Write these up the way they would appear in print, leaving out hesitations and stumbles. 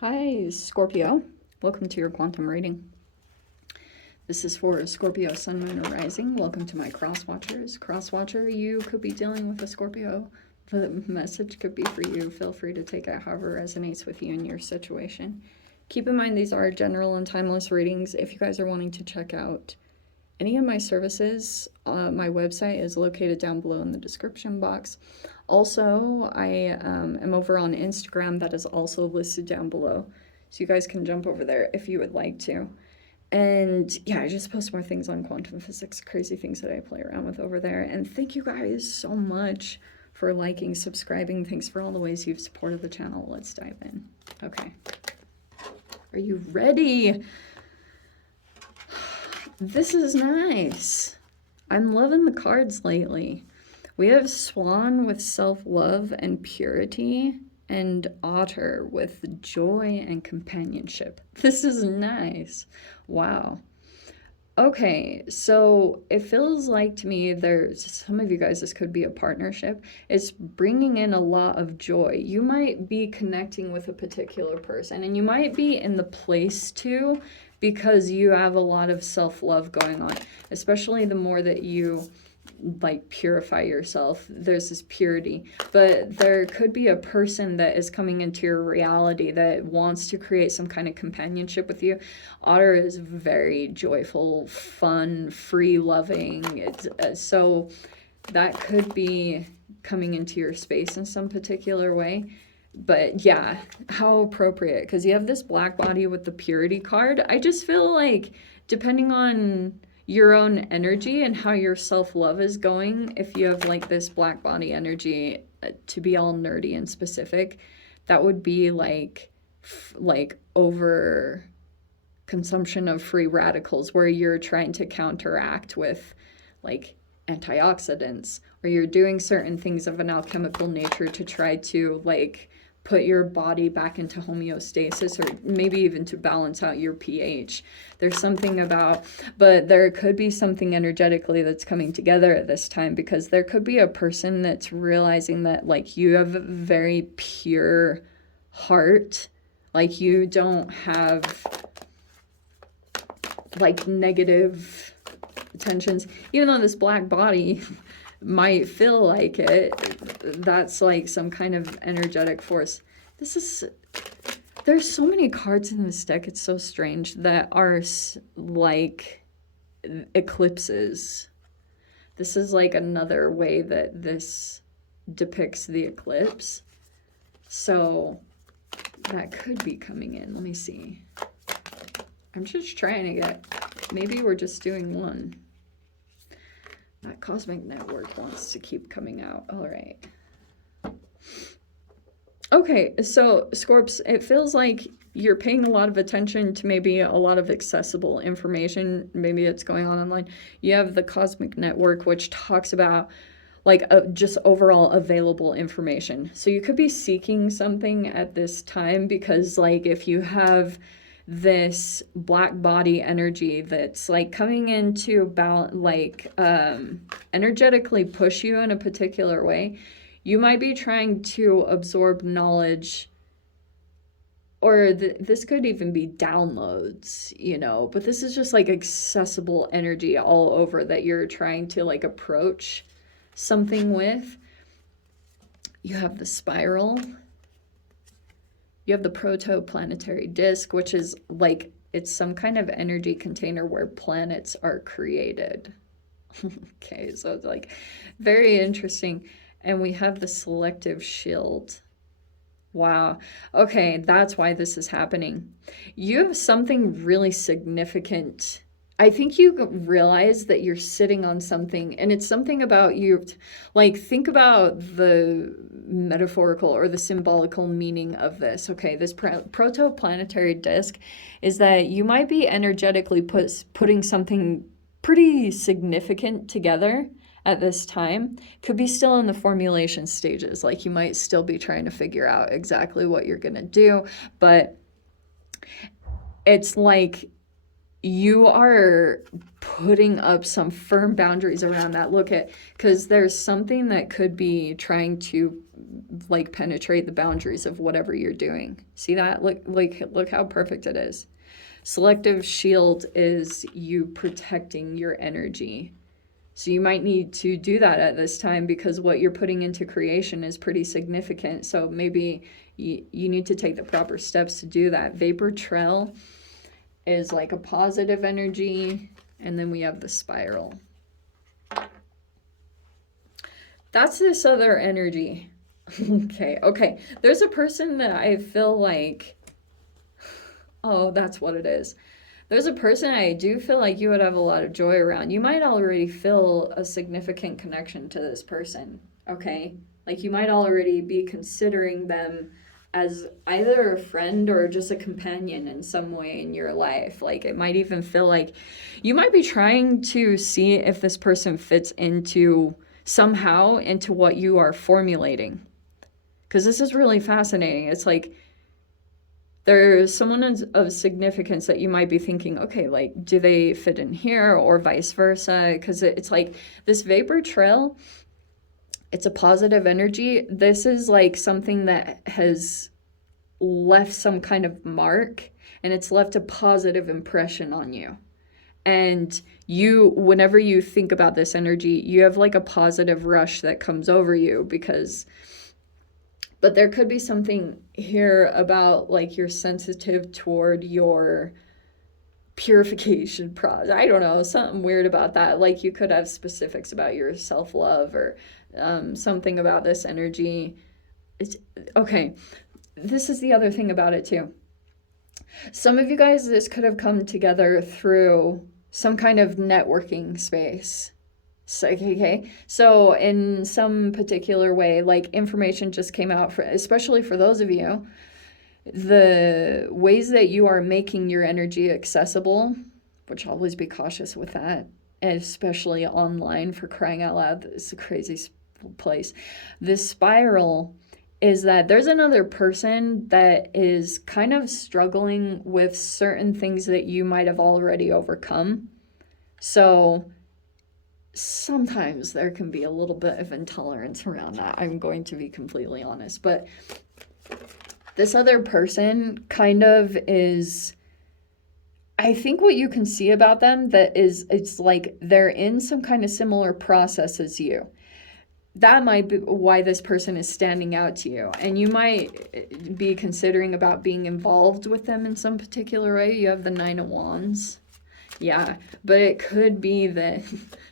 Hi, Scorpio. Welcome to your quantum reading. This is for Scorpio, Sun, Moon, or Rising. Welcome to my cross-watchers. Cross-watcher, you could be dealing with a Scorpio. The message could be for you. Feel free to take it however resonates with you in your situation. Keep in mind these are general and timeless readings. If you guys are wanting to check out any of my services, my website is located down below in the description box. Also, I am over on Instagram. That is also listed down below. So you guys can jump over there if you would like to. And yeah, I just post more things on quantum physics, crazy things that I play around with over there. And thank you guys so much for liking, subscribing. Thanks for all the ways you've supported the channel. Let's dive in. Okay. Are you ready? This is nice. I'm loving the cards lately. We have Swan with self-love and purity, and Otter with joy and companionship. This is nice. Wow. Okay, so it feels like to me there's some of you guys, this could be a partnership. It's bringing in a lot of joy. You might be connecting with a particular person, and you might be in the place too because you have a lot of self-love going on, especially the more that you like purify yourself. There's this purity, but there could be a person that is coming into your reality that wants to create some kind of companionship with you. Otter is very joyful, fun, free loving. It's so that could be coming into your space in some particular way. But yeah, how appropriate, because you have this black body with the purity card. I just feel like depending on your own energy and how your self-love is going, if you have like this black body energy, to be all nerdy and specific, that would be like over consumption of free radicals, where you're trying to counteract with like antioxidants, or you're doing certain things of an alchemical nature to try to like put your body back into homeostasis, or maybe even to balance out your pH. There's something about, but there could be something energetically that's coming together at this time, because there could be a person that's realizing that like you have a very pure heart, like you don't have like negative tensions, even though this black body might feel like it. That's like some kind of energetic force. There's so many cards in this deck, it's so strange, that are like eclipses. This is like another way that this depicts the eclipse. So that could be coming in. Let me see. I'm just trying to get, maybe we're just doing one. That cosmic network wants to keep coming out. All right. Okay, so Scorps, it feels like you're paying a lot of attention to maybe a lot of accessible information. Maybe it's going on online. You have the cosmic network, which talks about like just overall available information. So you could be seeking something at this time, because like if you have this black body energy that's like coming into balance, like energetically push you in a particular way, you might be trying to absorb knowledge, or this could even be downloads, you know, but this is just like accessible energy all over that you're trying to like approach something with. You have the spiral. You have the protoplanetary disk, which is like, it's some kind of energy container where planets are created. Okay, so it's like very interesting. And we have the selective shield. Wow. Okay, that's why this is happening. You have something really significant. I think you realize that you're sitting on something, and it's something about you. Like, think about the metaphorical or the symbolical meaning of this. Okay, this protoplanetary disk is that you might be energetically putting something pretty significant together at this time. Could be still in the formulation stages. Like, you might still be trying to figure out exactly what you're gonna do, but it's like you are putting up some firm boundaries around that. Look at, because there's something that could be trying to like penetrate the boundaries of whatever you're doing. See that? Look how perfect it is. Selective shield is you protecting your energy. So you might need to do that at this time because what you're putting into creation is pretty significant. So maybe you need to take the proper steps to do that. Vapor trail is like a positive energy. And then we have the spiral. That's this other energy. Okay. There's a person that I feel like, oh, that's what it is. There's a person I do feel like you would have a lot of joy around. You might already feel a significant connection to this person, okay? Like you might already be considering them as either a friend or just a companion in some way in your life. Like it might even feel like you might be trying to see if this person fits somehow into what you are formulating. Because this is really fascinating. It's like there's someone of significance that you might be thinking, okay, like, do they fit in here or vice versa? Because it's like this vapor trail, it's a positive energy. This is like something that has left some kind of mark and it's left a positive impression on you. And you, whenever you think about this energy, you have like a positive rush that comes over you but there could be something here about like you're sensitive toward your purification process. I don't know, something weird about that. Like you could have specifics about your self-love or something about this energy. It's okay. This is the other thing about it too. Some of you guys, this could have come together through some kind of networking space. So in some particular way, like information just came out, especially for those of you, the ways that you are making your energy accessible, which always be cautious with that, especially online, for crying out loud. It's a crazy place. This spiral is that there's another person that is kind of struggling with certain things that you might have already overcome. So sometimes there can be a little bit of intolerance around that. I'm going to be completely honest. But this other person kind of is, I think what you can see about them that is, it's like they're in some kind of similar process as you. That might be why this person is standing out to you. And you might be considering about being involved with them in some particular way. You have the 9 of Wands. Yeah, but it could be that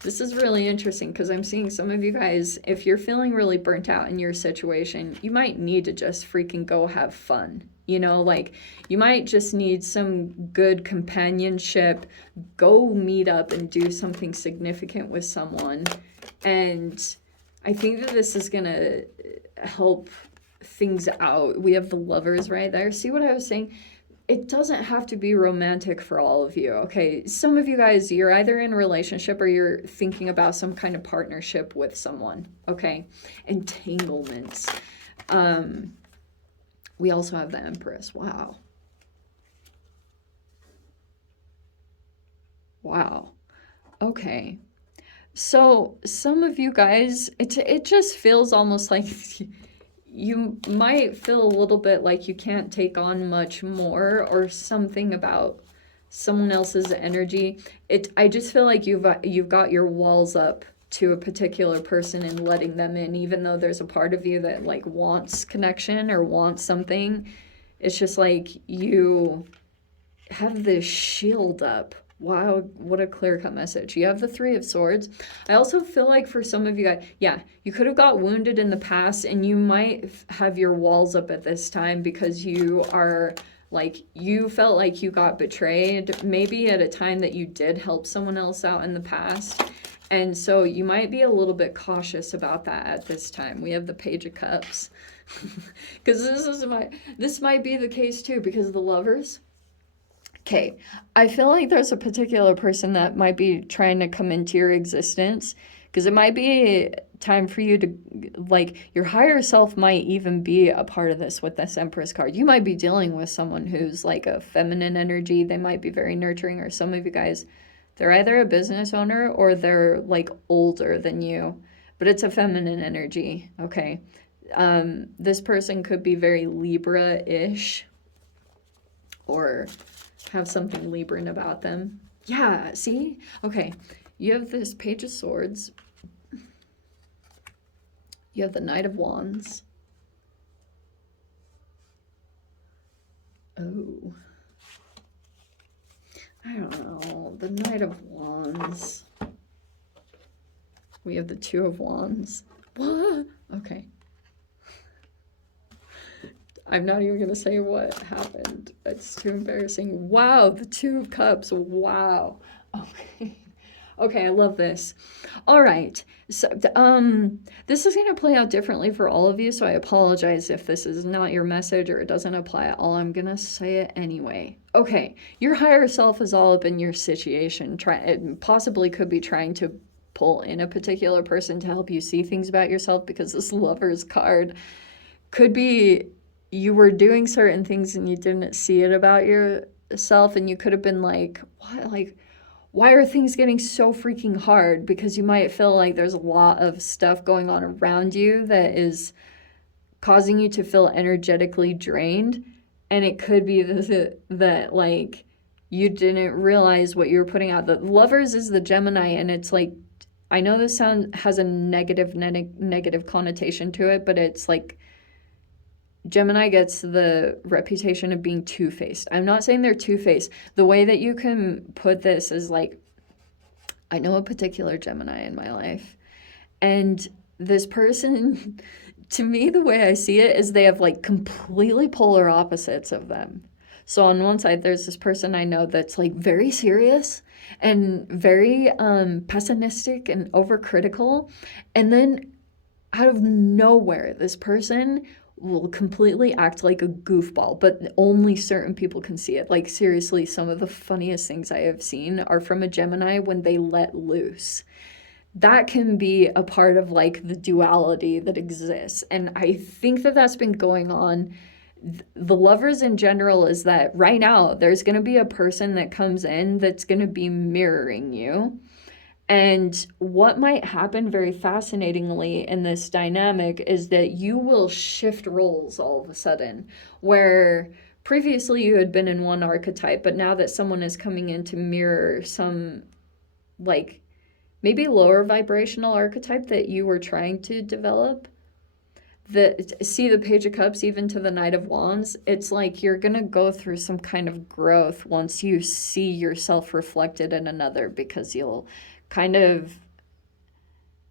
this is really interesting because I'm seeing some of you guys, if you're feeling really burnt out in your situation, you might need to just freaking go have fun. You know, like you might just need some good companionship, go meet up and do something significant with someone. And I think that this is going to help things out. We have the Lovers right there. See what I was saying? It doesn't have to be romantic for all of you, okay? Some of you guys, you're either in a relationship or you're thinking about some kind of partnership with someone, okay? Entanglements. We also have the Empress. Wow. Okay. So some of you guys, it just feels almost like you might feel a little bit like you can't take on much more or something about someone else's energy. I just feel like you've got your walls up to a particular person and letting them in, even though there's a part of you that like wants connection or wants something. It's just like you have this shield up. Wow, what a clear-cut message. You have the 3 of Swords. I also feel like for some of you guys, yeah, you could have got wounded in the past and you might have your walls up at this time because you are like, you felt like you got betrayed, maybe at a time that you did help someone else out in the past. And so you might be a little bit cautious about that at this time. We have the Page of Cups. Because this might be the case too because of the Lovers. Okay, I feel like there's a particular person that might be trying to come into your existence because it might be time for you to, like, your higher self might even be a part of this with this Empress card. You might be dealing with someone who's like a feminine energy. They might be very nurturing, or some of you guys, they're either a business owner or they're like older than you, but it's a feminine energy, okay? This person could be very Libra-ish or have something Libran about them. Yeah, see? Okay, you have this Page of Swords. You have the Knight of Wands. Oh. I don't know. The Knight of Wands. We have the Two of Wands. What? Okay. I'm not even going to say what happened. It's too embarrassing. Wow, the Two of Cups. Wow. Okay. Okay, I love this. All right. So, this is going to play out differently for all of you, so I apologize if this is not your message or it doesn't apply at all. I'm going to say it anyway. Okay, your higher self is all up in your situation. It possibly could be trying to pull in a particular person to help you see things about yourself, because this Lover's card could be you were doing certain things and you didn't see it about yourself, and you could have been like, what? Like, why are things getting so freaking hard? Because you might feel like there's a lot of stuff going on around you that is causing you to feel energetically drained. And it could be that like you didn't realize what you were putting out. The Lovers is the Gemini, and it's like, I know this has a negative connotation to it, but it's like Gemini gets the reputation of being two-faced. I'm not saying they're two-faced. The way that you can put this is like, I know a particular Gemini in my life, and this person, to me, the way I see it is they have like completely polar opposites of them. So on one side, there's this person I know that's like very serious and very pessimistic and overcritical. And then out of nowhere, this person will completely act like a goofball, but only certain people can see it. Like, seriously, some of the funniest things I have seen are from a Gemini when they let loose. That can be a part of like the duality that exists. And I think that that's been going on. The Lovers in general is that right now there's going to be a person that comes in that's going to be mirroring you. And what might happen very fascinatingly in this dynamic is that you will shift roles all of a sudden, where previously you had been in one archetype, but now that someone is coming in to mirror some like maybe lower vibrational archetype that you were trying to develop, see the Page of Cups even to the Knight of Wands, it's like you're gonna go through some kind of growth once you see yourself reflected in another, because you'll kind of,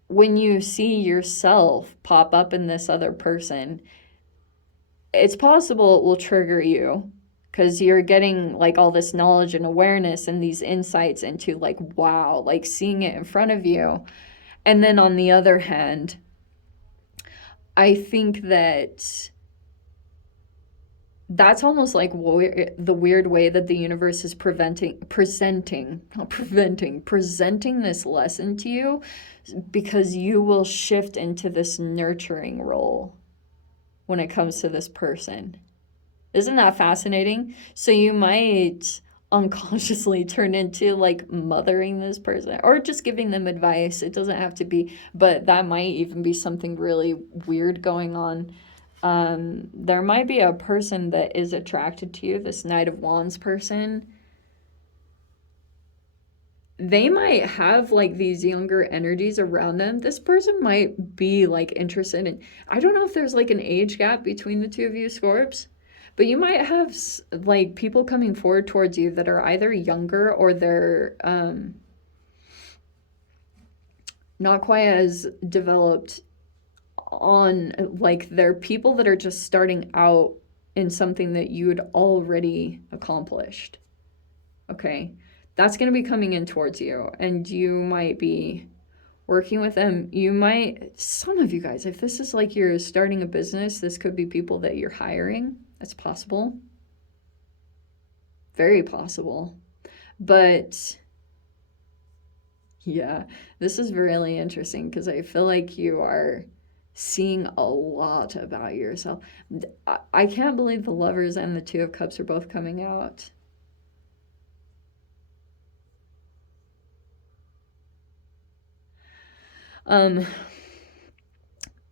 when you see yourself pop up in this other person, it's possible it will trigger you, because you're getting like all this knowledge and awareness and these insights into like, wow, like seeing it in front of you. And then on the other hand, I think that that's almost like the weird way that the universe is presenting this lesson to you, because you will shift into this nurturing role when it comes to this person. Isn't that fascinating? So you might unconsciously turn into like mothering this person or just giving them advice. It doesn't have to be, but that might even be something really weird going on. There might be a person that is attracted to you, this Knight of Wands person. They might have like these younger energies around them. This person might be like interested in, I don't know if there's like an age gap between the two of you, Scorps, but you might have like people coming forward towards you that are either younger or they're not quite as developed on, like they're people that are just starting out in something that you'd already accomplished. Okay, that's going to be coming in towards you, and you might be working with them. You might, some of you guys, if this is like you're starting a business, this could be people that you're hiring. That's possible. Very possible. But yeah, this is really interesting because I feel like you are seeing a lot about yourself. I can't believe the Lovers and the Two of Cups are both coming out.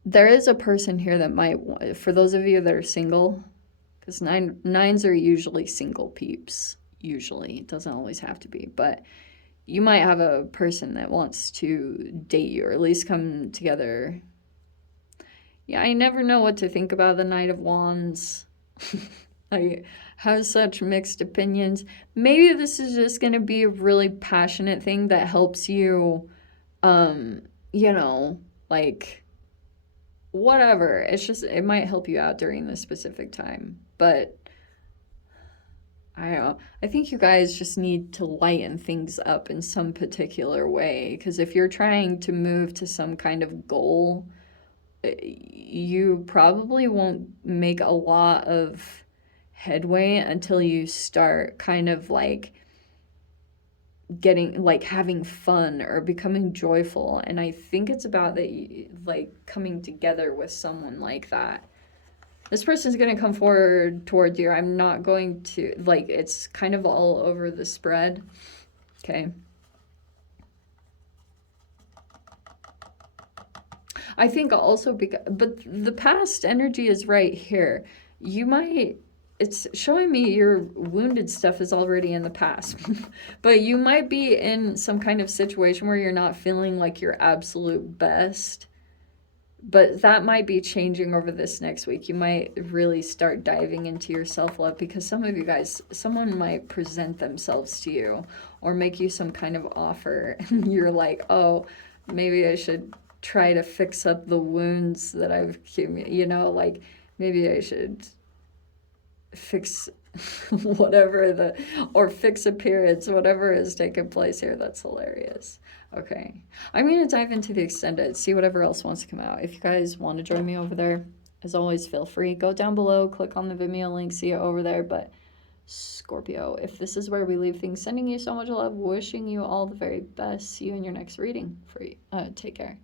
There is a person here that might, for those of you that are single, because nines are usually single peeps. Usually, it doesn't always have to be, but you might have a person that wants to date you or at least come together. Yeah, I never know what to think about the Knight of Wands. I have such mixed opinions. Maybe this is just going to be a really passionate thing that helps you, um, you know, like whatever. It's just, it might help you out during this specific time. But I don't know. I think you guys just need to lighten things up in some particular way. Because if you're trying to move to some kind of goal, you probably won't make a lot of headway until you start kind of like getting like having fun or becoming joyful. And I think it's about that, like coming together with someone like that. This person's going to come forward towards you. I'm not going to, like, it's kind of all over the spread. Okay. I think also because, but the past energy is right here. You might, it's showing me your wounded stuff is already in the past, but you might be in some kind of situation where you're not feeling like your absolute best. But that might be changing over this next week. You might really start diving into your self-love because some of you guys, someone might present themselves to you or make you some kind of offer. And you're like, oh, maybe I should try to fix up the wounds that I've, like maybe I should fix whatever or fix appearance, whatever is taking place here. That's hilarious. Okay, I'm going to dive into the extended, see whatever else wants to come out. If you guys want to join me over there, as always, feel free. Go down below, click on the Vimeo link, see it over there. But Scorpio, if this is where we leave things, sending you so much love, wishing you all the very best. See you in your next reading. Take care.